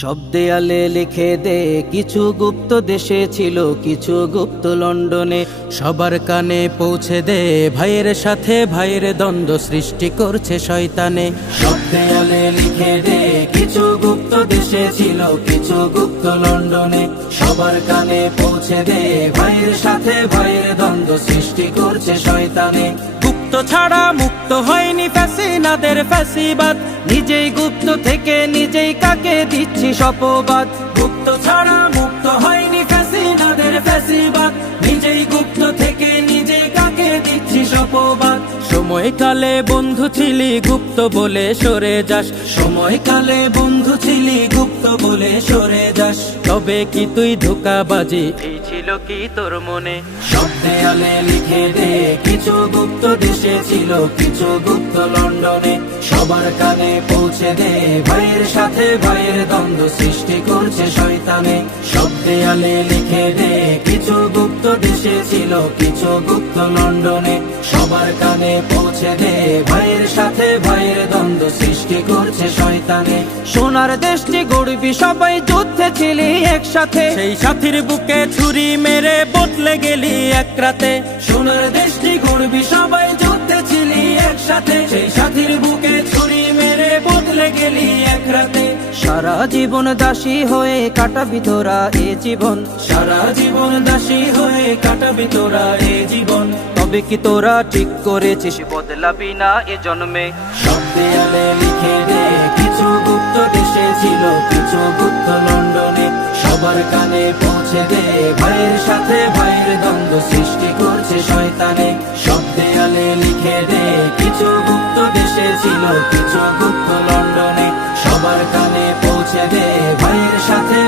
সব দেয়ালে লিখে দে কিছু গুপ্ত দেশে ছিল কিছু গুপ্ত লন্ডনে। সবার কানে পৌঁছে দে ভাইয়ের সাথে ভাইয়ের দ্বন্দ্ব সৃষ্টি করছে শয়তানে। সব দেয়ালে লিখে দে কিছু গুপ্ত দেশে ছিল কিছু গুপ্ত লন্ডনে। সবার কানে পৌঁছে দে ভাইয়ের সাথে ভাইয়ের দ্বন্দ্ব সৃষ্টি করছে শয়তানে। গুপ্ত ছাড়া মুক্ত হয়নি ফ্যাসিনাদের ফ্যাসিবাদ, নিজেই গুপ্ত থেকে নিজেই কাকে দিচ্ছি শপবাদ। গুপ্ত ছাড়া মুক্ত হয়নি ফ্যাসিনাদের ফ্যাসিবাদ, নিজেই গুপ্ত থেকে নিজেই কাকে দিচ্ছি শপবাদ। সময়কালে বন্ধু ছিলি গুপ্ত বলে সরে যাস, সময়কালে বন্ধু ছিলি গুপ্ত বলে সরে যাস। তবে কি তুই ধোঁকাবাজি, এই ছিল কি তোর মনে? সব দেয়ালে লিখে দে কিছু গুপ্ত দেশে ছিল কিছু গুপ্ত লন্ডনে। সবার কানে পৌঁছে দে ভাইয়ের সাথে ভাইয়ের দ্বন্দ্ব সৃষ্টি করছে শয়তানে। সব দেয়ালে লিখে দে কিছু গুপ্ত দেশে ছিল কিছু গুপ্ত লন্ডনে। সবার কানে পৌঁছে দে ভাইয়ের সাথে ভাইয়ের দ্বন্দ্ব সৃষ্টি করছে শয়তানে। সোনার দেশটি গড়বি সবাই যুদ্ধে ছিলি একসাথে, সেই সাথীর বুকে ছুরি মেরে বদলে গেলি এক রাতে। সোনার দেশটি গড়বি সবাই যুদ্ধে ছিলি একসাথে, সেই সাথীর বুকে ছুরি মেরে বদলে গেলি এক রাতে। সারা জীবন দাসী হয়ে কাটাবি তোরা এ জীবন, সারা জীবন দাসী হয়ে কাটাবি তোরা এ জীবন। তবে কি তোরা ঠিক করেছিস বদলাবি না এ জন্মে? সব দেয়ালে লিখে দে কিছু গুপ্ত দেশে ছিল কিছু গুপ্ত লন্ডনে। সবার কানে পৌঁছে দে ভাইয়ের সাথে ভাইয়ের দ্বন্দ্ব সৃষ্টি করছে শয়তানে। সব দেয়ালে লিখে দে কিছু গুপ্ত দেশে ছিল কিছু গুপ্ত লন্ডনে। সবার কানে পৌঁছে দে ভাইয়ের সাথে